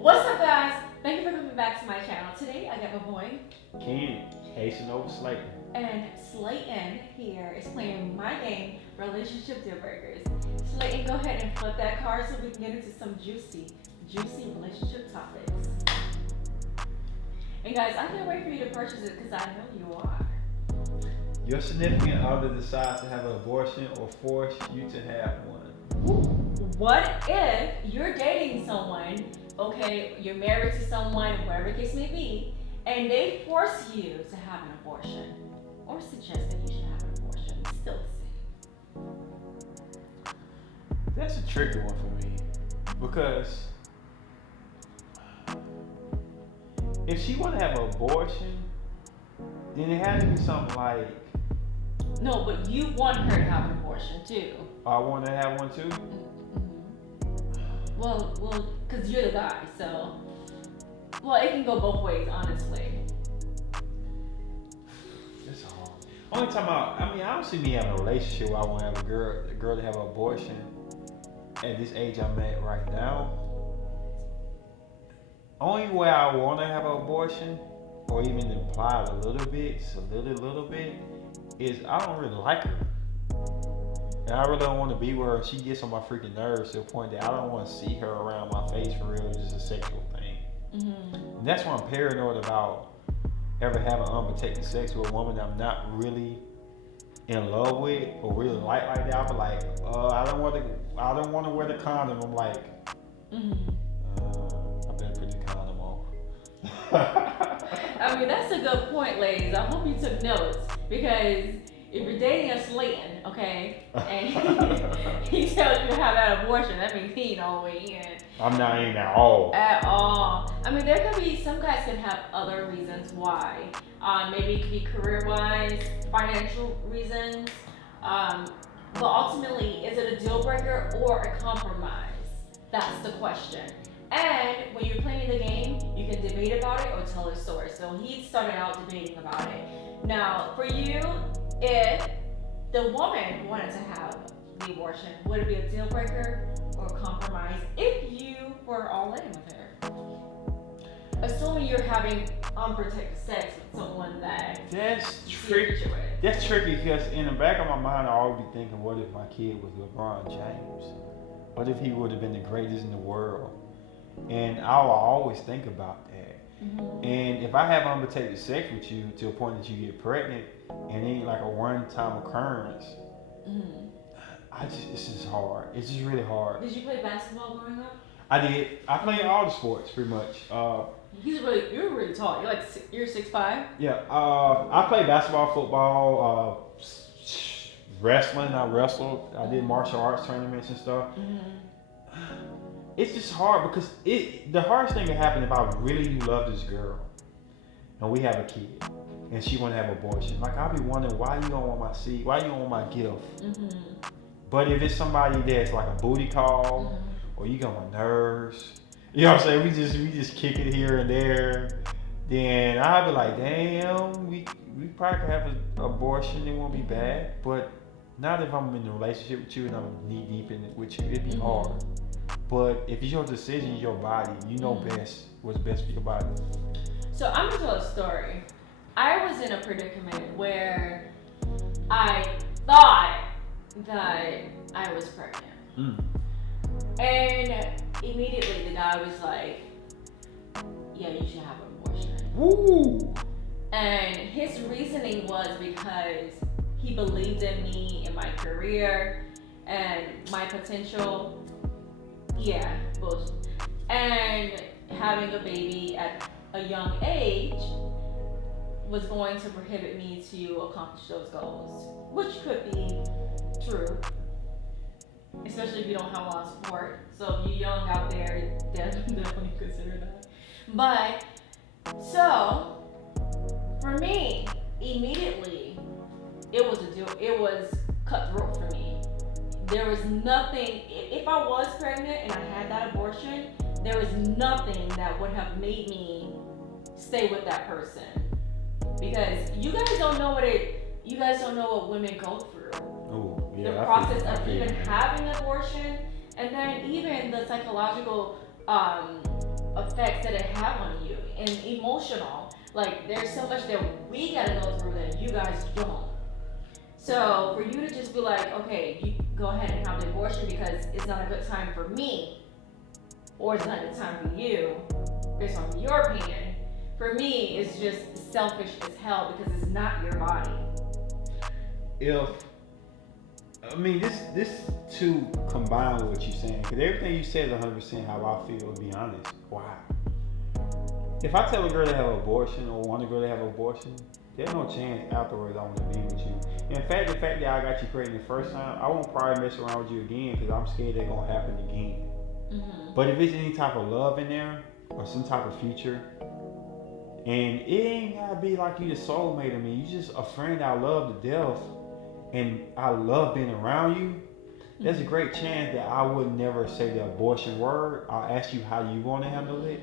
What's up, guys? Thank you for coming back to my channel. Today, I got my boy Ken, Aceonova Slayton. and Slayton here is playing my game, Relationship Deal Breakers. Slayton, go ahead and flip that card so we can get into some juicy relationship topics. And guys, I can't wait for you to purchase it because I know you are. Your significant other decides to have an abortion or force you to have one. What if you're dating someone, okay, you're married to someone, whatever the case may be, and they force you to have an abortion or suggest that you should have an abortion? Still the same. That's a tricky one for me because if she want to have an abortion, then it has to be something like. No, but you want her to have an abortion too. I want to have one too. Well, because you're the guy, so. Well, it can go both ways, honestly. It's hard. Only time I don't see me having a relationship where I want to have a girl to have an abortion at this age I'm at right now. Only way I want to have an abortion, or even imply a little bit, is I don't really like her. And I really don't want to be with her. She gets on my freaking nerves to the point that I don't want to see her around my face for real. It's just a sexual thing. And that's why I'm paranoid about ever having unprotected sex with a woman that I'm not really in love with or really like that. I feel like I don't want to wear the condom. I'm like, I better put the condom on. I mean, that's a good point, ladies. I hope you took notes because if you're dating a Slayton, okay, and he tells you to have that abortion, that means he ain't all the way in. I'm not in at all. At all. I mean, there could be, some guys can have other reasons why. Maybe it could be career-wise, financial reasons. But ultimately, is it a deal breaker or a compromise? That's the question. And when you're playing the game, you can debate about it or tell a story. So he started out debating about it. Now, for you, if the woman wanted to have the abortion, would it be a deal breaker or a compromise if you were all in with her? Assuming you're having unprotected sex with someone That's tricky. That's tricky because in the back of my mind, I always be thinking, what if my kid was LeBron James? What if he would have been the greatest in the world? And I will always think about that. And if I have unprotected sex with you to a point that you get pregnant and it ain't like a one-time occurrence, it's just hard. It's just really hard. Did you play basketball growing up? I did. I played all the sports pretty much. You're really tall. You're 6'5". Yeah. I played basketball, football, wrestling. I wrestled. I did martial arts tournaments and stuff. It's just hard because the hardest thing that happened if I really love this girl and we have a kid and she want to have an abortion. Like I'll be wondering why you don't want my seed, why you don't want my gift. But if it's somebody that's like a booty call or you get on my nerves, you know what I'm saying? We just kick it here and there. Then I'll be like, damn, we probably could have an abortion. It won't be bad. But not if I'm in a relationship with you and I'm knee deep in it with you. It'd be hard. But if it's your decision, your body, you know best what's best for your body. So I'm gonna tell a story. I was in a predicament where I thought that I was pregnant. And immediately the guy was like, yeah, you should have an abortion. Woo! And his reasoning was because he believed in me, in my career, and my potential. Yeah, bullshit. And having a baby at a young age was going to prohibit me to accomplish those goals, which could be true, especially if you don't have a lot of support. So if you're young out there, definitely consider that. But so for me, immediately it was cutthroat for me. There was nothing, if I was pregnant and I had that abortion, there was nothing that would have made me stay with that person. Because you guys don't know what women go through. Oh, yeah, The process of even having an abortion, and then even the psychological effects that it have on you and emotional. Like there's so much that we gotta go through that you guys don't. So for you to just be like, okay, you go ahead and have the abortion because it's not a good time for me, or it's not a good time for you, based on your opinion, for me it's just selfish as hell because it's not your body. This two combine with what you're saying, because everything you said is 100% how I feel, to be honest. Wow. If I tell a girl to have an abortion or want a girl to have an abortion, there's no chance afterwards I want to be with you. In fact, the fact that I got you pregnant the first time, I won't probably mess around with you again because I'm scared that's going to happen again. Mm-hmm. But if it's any type of love in there or some type of future, and it ain't got to be like you the soulmate of me, you just a friend I love to death, and I love being around you, there's a great chance that I would never say the abortion word. I'll ask you how you want to handle it,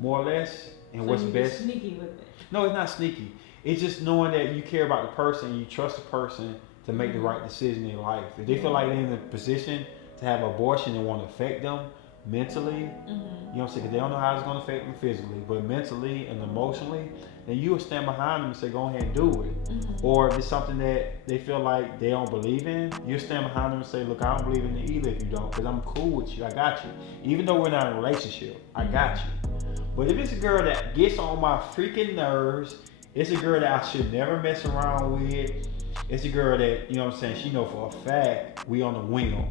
more or less, and so what's best. Sneaky with it. No, it's not sneaky. It's just knowing that you care about the person, you trust the person to make the right decision in life. If they feel like they're in a position to have abortion and want to affect them mentally, you know what I'm saying, because they don't know how it's going to affect them physically, but mentally and emotionally, then you will stand behind them and say, go ahead and do it. Or if it's something that they feel like they don't believe in, you'll stand behind them and say, look, I don't believe in it either if you don't, because I'm cool with you, I got you. Even though we're not in a relationship, I got you. But if it's a girl that gets on my freaking nerves, it's a girl that I should never mess around with, it's a girl that, you know what I'm saying, she know for a fact we on the whim,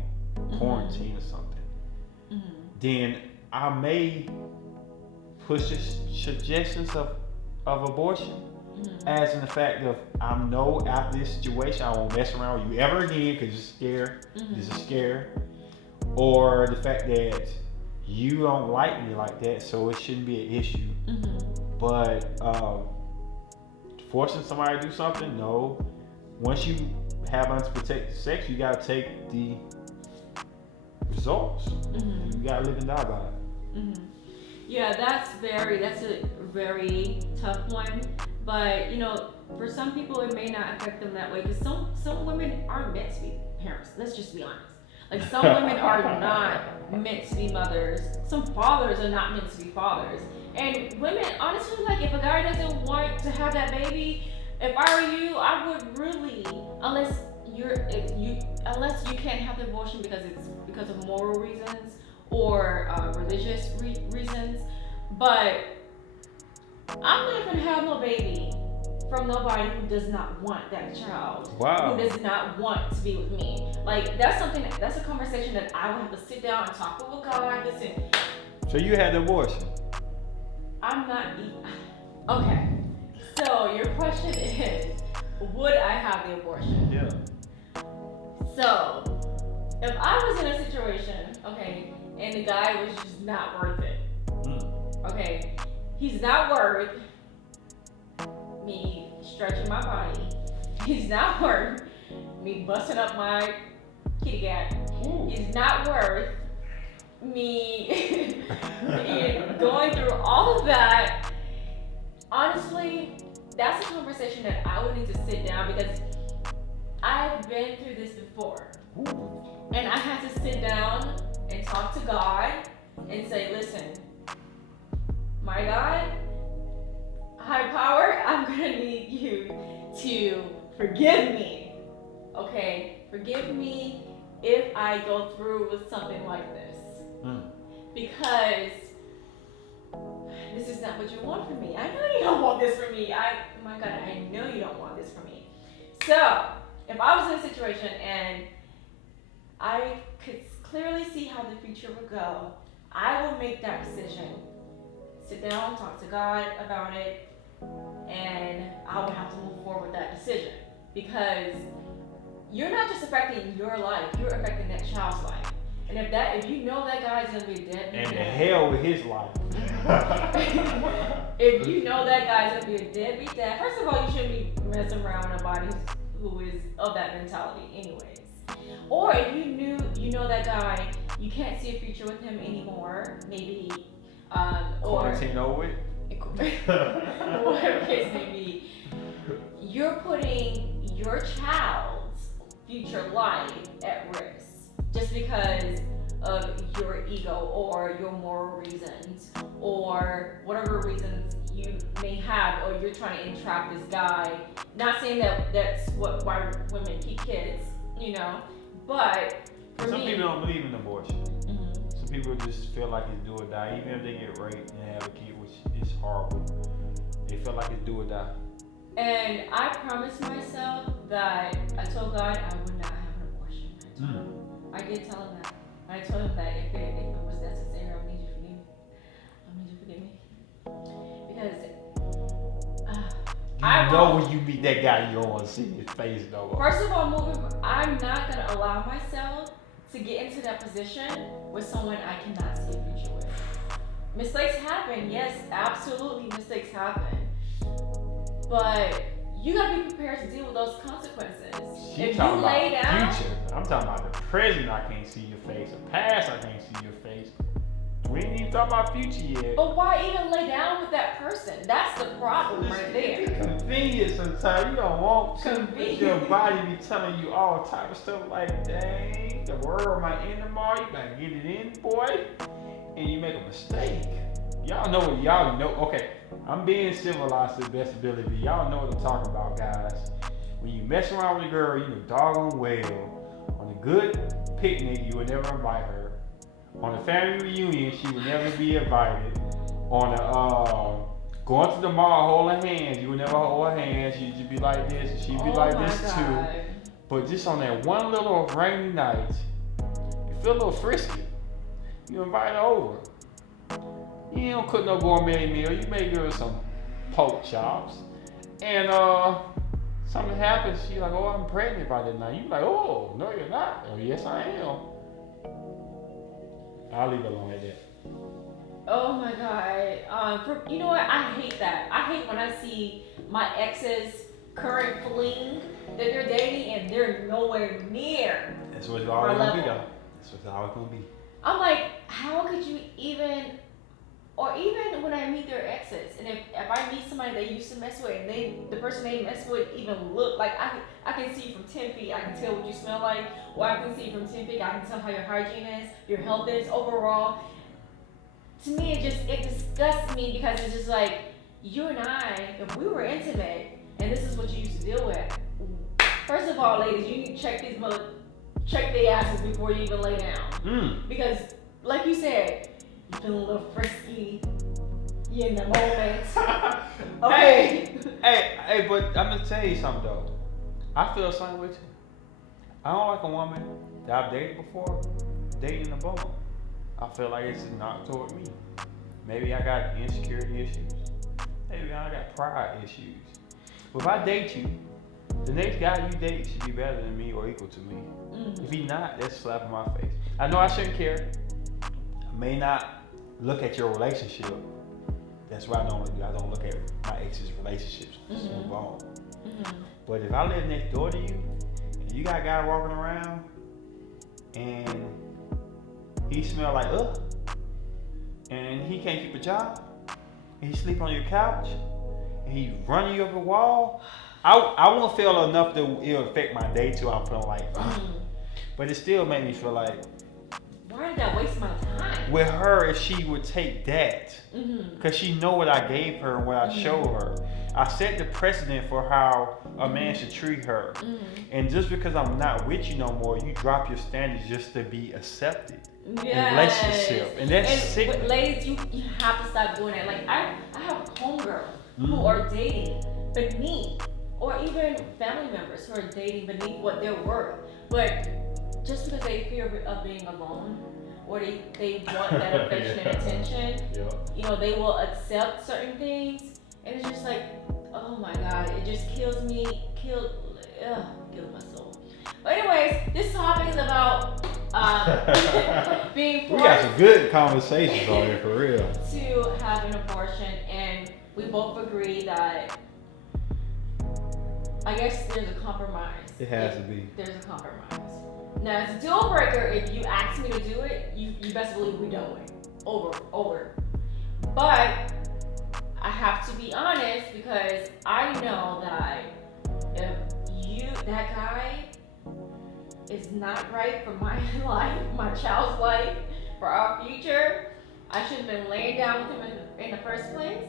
quarantine or something, then I may push the suggestions of abortion, as in the fact of I know after this situation I won't mess around with you ever again because you're scared, this is scary, or the fact that you don't like me like that, so it shouldn't be an issue. But forcing somebody to do something, no. Once you have unprotected sex, you gotta take the results. You gotta live and die by it. Yeah, that's a very tough one. But you know, for some people it may not affect them that way because some women aren't meant to be parents. Let's just be honest. Like some women are not meant to be mothers. Some fathers are not meant to be fathers. And women, honestly, like if a guy doesn't want to have that baby, if I were you, I would really, unless you can't have the abortion because of moral reasons or religious reasons, but I'm not gonna have no baby from nobody who does not want that child. Wow. Who does not want to be with me. Like that's a conversation that I would have to sit down and talk with a guy. Listen. So you had the abortion? I'm not. Okay. So your question is, would I have the abortion? Yeah. So if I was in a situation, okay, and the guy was just not worth it. Okay, he's not worth me stretching my body. He's not worth me busting up my kitty cat. He's not worth me going through all of that. Honestly, that's a conversation that I would need to sit down because I've been through this before. And I had to sit down and talk to God and say, listen, my God, high power, I'm gonna need you to forgive me. Okay, forgive me if I go through with something like this. Because this is not what you want from me. I know you don't want this from me. My God, I know you don't want this from me. So, if I was in a situation and I could clearly see how the future would go, I will make that decision. Sit down, talk to God about it, and I would have to move forward with that decision. Because you're not just affecting your life, you're affecting that child's life. And if you know that guy's gonna be dead, and the hell with his life. If you know that guy's gonna be a deadbeat dad, first of all, you shouldn't be messing around with nobody who is of that mentality, anyways. Or if you know that guy, you can't see a future with him anymore, maybe, or quarantine over it. Whatever case may be, you're putting your child's future life at risk just because of your ego or your moral reasons or for whatever reasons you may have, or you're trying to entrap this guy. Not saying that that's why women keep kids, you know, but for some me, people don't believe in abortion. Some people just feel like it's do or die, even if they get raped and have a kid, which is horrible. They feel like it's do or die. And I promised myself that I told God I would not have an abortion. I did tell him that. I told him that if it was necessary, I need you to forgive me. I need you to forgive me. Because when you meet that guy, you don't want to see his face no more. First of all, I'm not going to allow myself to get into that position with someone I cannot see a future with. Mistakes happen. Yes, absolutely, mistakes happen. But you gotta be prepared to deal with those consequences. If you lay down, future. I'm talking about the present. I can't see your face. The past, I can't see your face. We ain't even talking about future yet. But why even lay down with that person? That's the problem right there. It's convenient sometimes. You don't want to. Your body be telling you all type of stuff like, dang, the world might end tomorrow. You gotta get it in, boy. And you make a mistake. Y'all know what y'all know. Okay, I'm being civilized to the best ability. Y'all know what I'm talking about, guys. When you mess around with a girl, you know doggone well. On a good picnic, you would never invite her. On a family reunion, she would never be invited. On a going to the mall holding hands, you would never hold her hands. You'd just be like this, and she'd be like this too. But just on that one little rainy night, you feel a little frisky. You invite her over. You don't cook no gourmet meal. You make her some pork chops. And something happens. She's like, oh, I'm pregnant by that night. You like, oh, no, you're not. Oh, yes, I am. I'll leave it alone at that. Oh my God. You know what? I hate that. I hate when I see my ex's current fling that they're dating and they're nowhere near. That's what it's always gonna be, though. That's what it's always gonna be. I'm like, how could you even, or even when I meet their exes, and if I meet somebody they used to mess with, and the person they mess with even look like, I can see you from 10 feet, I can tell what you smell like, or I can see you from 10 feet, I can tell how your hygiene is, your health is overall. To me, it disgusts me because it's just like, you and I, if we were intimate, and this is what you used to deal with. First of all, ladies, you need to check their asses before you even lay down. Because, like you said, you feel a little frisky, you in the moment. Okay. Hey, but I'm gonna tell you something though. I feel the same with you. I don't like a woman that I've dated before dating a bum. I feel like it's not toward me. Maybe I got insecurity issues. Maybe I got pride issues. But if I date you, the next guy you date should be better than me or equal to me. If he not, that's a slap in my face. I know I shouldn't care. I may not look at your relationship. That's what I normally do. I don't look at my ex's relationships. Just move on. But if I live next door to you, and you got a guy walking around, and he smell like and he can't keep a job, and he sleep on your couch, and he running you up a wall, I won't feel enough that it'll affect my day till I'm feeling like, but it still made me feel like, why did I waste my time? With her, if she would take that, because she know what I gave her and what I showed her. I set the precedent for how a man should treat her. And just because I'm not with you no more, you drop your standards just to be accepted in a relationship. And that's sick. Ladies, you have to stop doing that. Like, I have homegirls who are dating beneath, or even family members who are dating beneath what they're worth. But just because they fear of being alone, or they want that affection and attention, you know, they will accept certain things, and it's just like, oh my God, it just kills kills my soul. But anyways, this topic is about being forced. We got some good conversations on here for real. To have an abortion, and we both agree that, I guess there's a compromise. It has to be. There's a compromise. Now, it's a deal breaker if you ask me to do it, you best believe we're doing. Over. But I have to be honest, because I know that if that guy is not right for my life, my child's life, for our future, I should have been laying down with him in the first place.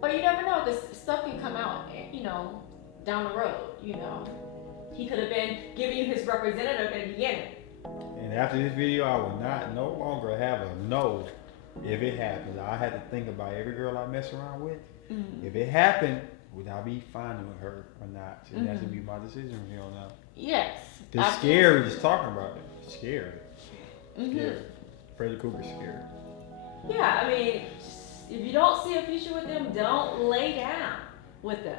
But you never know, because stuff can come out, you know, down the road, you know. He could have been giving you his representative in the beginning. And after this video, I will no longer have a no if it happens. I had to think about every girl I mess around with. Mm-hmm. If it happened, would I be fine with her or not? So it has to be my decision from here on out. Yes. It's scary just talking about it. It's scary. Scary. Freddy Krueger's scary. Yeah, I mean, if you don't see a future with them, don't lay down with them.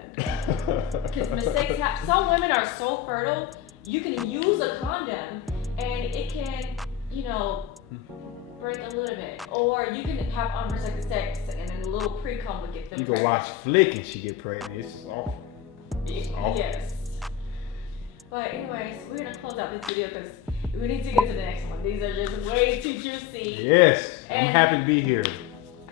Because mistakes happen. Some women are so fertile, you can use a condom and it can, you know, break a little bit. Or you can have unprotected sex and then a little pre-cum would get them pregnant. You can watch Flick and she get pregnant. It's awful. It's awful. Yes. But anyways, we're going to close out this video because we need to get to the next one. These are just way too juicy. Yes. And I'm happy to be here.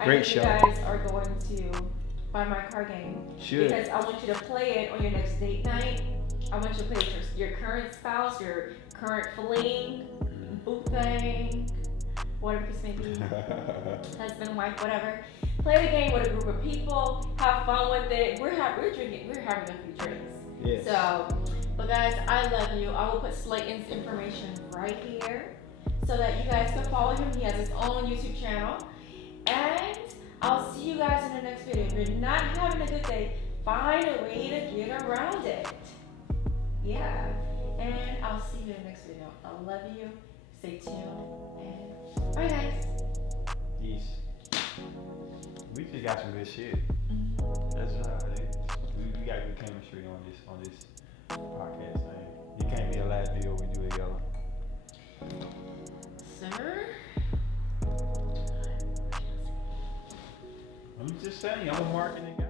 Great show. I think you guys are going to buy my card game. Should. Because I want you to play it on your next date night. I want you to play it with your current spouse, your current fling, boo thing, whatever this may be, husband, wife, whatever. Play the game with a group of people. Have fun with it. We're having a few drinks. Yes. So, but guys, I love you. I will put Slayton's information right here so that you guys can follow him. He has his own YouTube channel. And I'll see you guys in the next video. If you're not having a good day, find a way to get around it. Yeah. And I'll see you in the next video. I love you. Stay tuned. And bye, guys. Peace. We just got some good shit. That's we got good chemistry on this podcast thing. It can't be a last video we do together. Sir? I'm just saying, I'm a marketing guy.